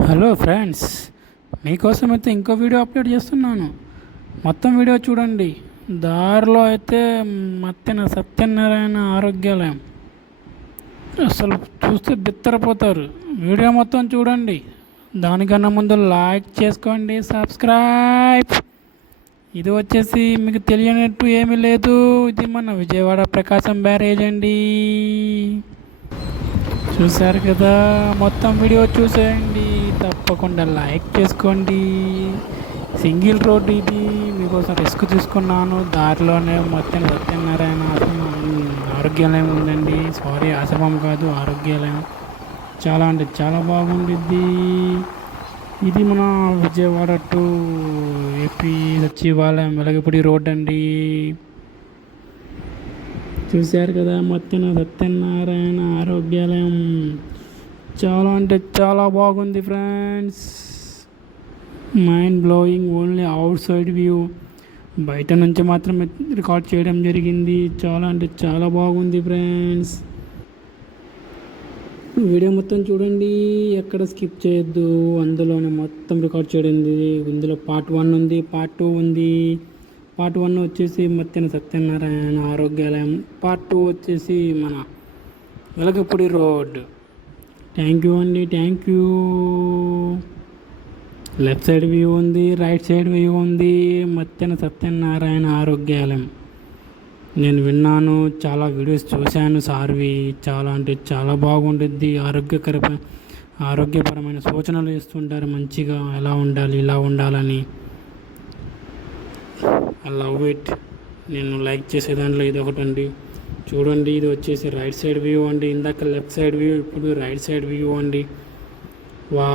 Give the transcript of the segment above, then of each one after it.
Hello friends మీకోసం అయితే ఇంకో వీడియో అప్లోడ్ చేస్తున్నాను. మొత్తం వీడియో చూడండి. దారిలో అయితే మత్తిన సత్యనారాయణ ఆరోగ్యాలయం. అసలు చూస్తే బిత్తరపోతారు. వీడియో మొత్తం చూడండి. దానికన్నా ముందు లైక్ చేసుకోండి సబ్స్క్రైబ్. ఇది వచ్చేసి మీకు తెలియనట్టు ఏమీ లేదు. ఇది మన విజయవాడ ప్రకాశం బ్యారేజ్ అండి. చూశారు కదా? మొత్తం వీడియో చూసేయండి. తప్పకుండా లైక్ చేసుకోండి. సింగిల్ రోడ్ ఇది. మీకోసం రిస్క్ తీసుకున్నాను. దారిలోనే మొత్తం సత్యనారాయణ ఆశ్రమం ఆరోగ్యాలయం ఉందండి. సారీ ఆశ్రమం కాదు ఆరోగ్యాలయం. చాలా అంటే చాలా బాగుండిద్ది. ఇది మన విజయవాడ టు ఏపీ సచివాలయం వెలగపూడి రోడ్ అండి. చూశారు కదా మొత్తం సత్యనారాయణ ఆరోగ్యాలయం. చాలా అంటే చాలా బాగుంది friends. Mind blowing only outside view బయట నుంచి మాత్రమే రికార్డ్ చేయడం జరిగింది. చాలా అంటే చాలా బాగుంది ఫ్రెండ్స్. వీడియో మొత్తం చూడండి. ఎక్కడ స్కిప్ చేయొద్దు. అందులోనే మొత్తం రికార్డ్ చేయడం ఇందులో పార్ట్ వన్ ఉంది పార్ట్ టూ ఉంది. పార్ట్ వన్ వచ్చేసి మత్తిన సత్యనారాయణ ఆరోగ్యాలయం. పార్ట్ టూ వచ్చేసి మన వెలగపూడి రోడ్. థ్యాంక్ యూ అండి thank you left side view ఉంది రైట్ సైడ్ వ్యూ ఉంది. మత్తెన సత్యనారాయణ ఆరోగ్యాలయం. నేను విన్నాను చాలా వీడియోస్ చూశాను సార్వి. చాలా అంటే చాలా బాగుంటుంది ఆరోగ్యకర ఆరోగ్యపరమైన సూచనలు ఇస్తుంటారు. మంచిగా ఎలా ఉండాలి ఇలా ఉండాలని. ఐ లవ్ ఇట్ నేను లైక్ చేసే దాంట్లో ఇది ఒకటి చూడండి ఇది వచ్చేసి రైట్ సైడ్ వ్యూ అండి. ఇందాక లెఫ్ట్ సైడ్ వ్యూ ఇప్పుడు రైట్ సైడ్ వ్యూ అండి. వా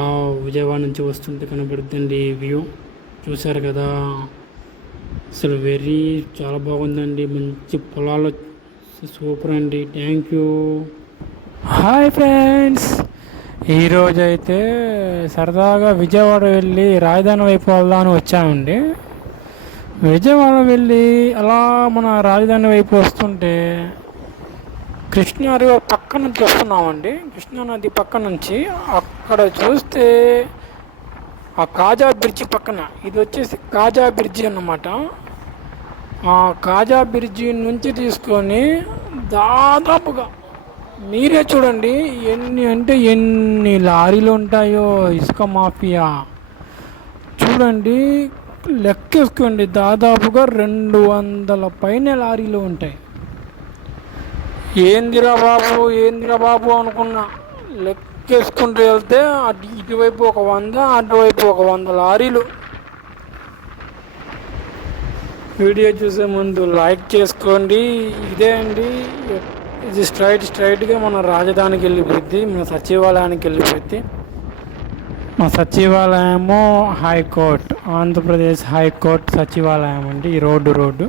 విజయవాడ నుంచి వస్తుంటే కనబడుతుంది ఈ వ్యూ చూశారు కదా? అసలు వెరీ చాలా బాగుందండి. మంచి పొలాలు సూపర్ అండి. థ్యాంక్ యూ హాయ్ ఫ్రెండ్స్ ఈరోజైతే సరదాగా విజయవాడ వెళ్ళి రాజధాని వైపు వెళ్దామని వచ్చామండి. విజయవాడ వెళ్ళి అలా మన రాజధాని వైపు వస్తుంటే కృష్ణా పక్క నుంచి వస్తున్నామండి. కృష్ణా నది పక్క నుంచి అక్కడ చూస్తే ఆ కాజా బ్రిడ్జి పక్కన ఇది వచ్చేసి కాజా బ్రిడ్జి అన్నమాట. ఆ కాజా బ్రిడ్జి నుంచి తీసుకొని దాదాపుగా మీరే చూడండి ఎన్ని అంటే ఎన్ని లారీలు ఉంటాయో ఇసుక మాఫియా. చూడండి లెక్కేసుకోండి దాదాపుగా రెండు వందల పైన లారీలు ఉంటాయి. ఏందిరా బాబు ఏందిరా బాబు అనుకున్నా. లెక్కేసుకుంటూ వెళ్తే అటు ఇటువైపు ఒక వంద అటువైపు ఒక వంద లారీలు. వీడియో చూసే ముందు లైక్ చేసుకోండి. ఇదే అండి. ఇది స్ట్రైట్ స్ట్రైట్గా మన రాజధానికి వెళ్ళిపోద్ది మన సచివాలయానికి వెళ్ళిపోద్ది సచివాలయము హైకోర్టు ఆంధ్రప్రదేశ్ హైకోర్టు సచివాలయం అండి ఈ రోడ్డు రోడ్డు.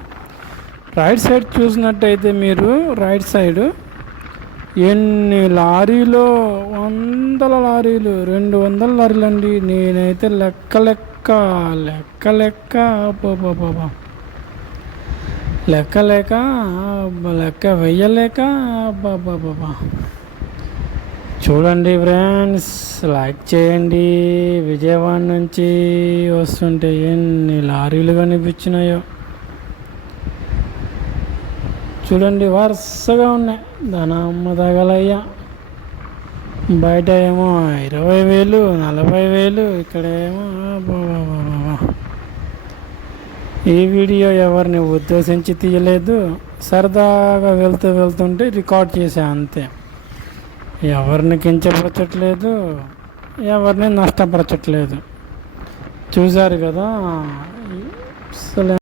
రైట్ సైడ్ చూసినట్టయితే మీరు రైట్ సైడ్ ఎన్ని లారీలో వందల లారీలు రెండు వందల లారీలు అండి. నేనైతే లెక్క లెక్క లెక్క లెక్క బాబా లెక్క లేక లెక్క వెయ్యలేక బాబా బాబా చూడండి ఫ్రెండ్స్ లైక్ చేయండి. విజయవాడ నుంచి వస్తుంటే ఎన్ని లారీలు కనిపించినాయో. చూడండి వరుసగా ఉన్నాయి. దాని అమ్మ తగలయ్యా బయట ఏమో ఇరవై వేలు నలభై వేలు ఇక్కడ ఏమో ఈ వీడియో ఎవరిని ఉద్దేశించి తీయలేదు సరదాగా వెళ్తూ వెళ్తుంటే రికార్డ్ చేసా అంతే. ఎవరిని కించపరచట్లేదు ఎవరిని నష్టపరచట్లేదు. చూశారు కదా అసలు